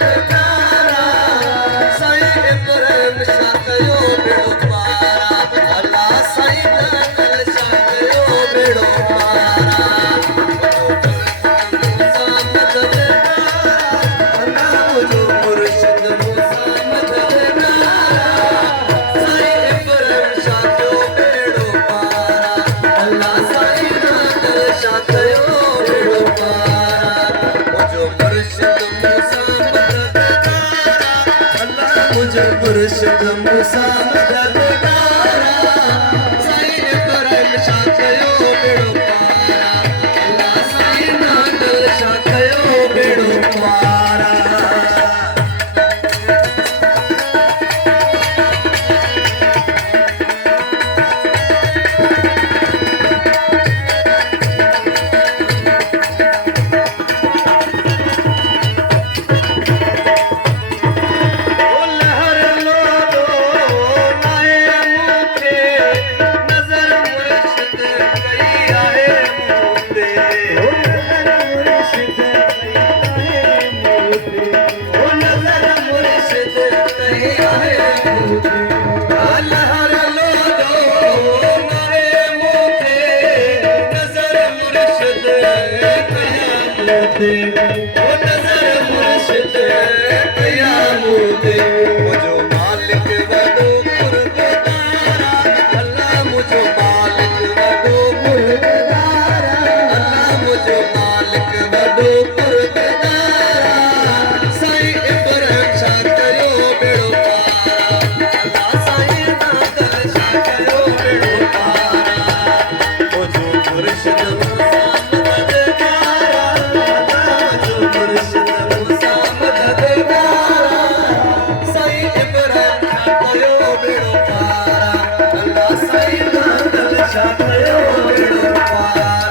मददगारा साईं इब्राहिम शाह कयो बेड़ो पारा अल्लाह साईं दयाल शाह कयो बेड़ो पारा मुझो मुर्शिद मूसा मददगारा साईं इब्राहिम शाह कयो बेड़ो पारा अल्लाह साईं दयाल शाह कयो बेड़ो पारा मुझो मुर्शिद मूसा मददगारा अल्लाह मुझो मुर्शिद मूसा मददगारा साईं इब्राहिम शाह कयो बेड़ो पारा अल्लाह साईं दयाल शाह कयो बेड़ो पारा मुझो मालिक वॾो पुरदारा अल्लाह मुझो मालिक वॾो पुरदारा अल्लाह मुझो मालिक वॾो पुरदारा साईं इब्राहिम शाह कयो बेड़ो पारा अल्लाह साईं दयाल शाह कयो बेड़ो पारा मुझो मुर्शिद मूसा मददगारा अल्लाह मुझो मुर्शिद मूसा मददगारा साईं इब्राहिम शाह कयो बेड़ो पारा अल्लाह साईं दयाल शाह कयो बेड़ो पारा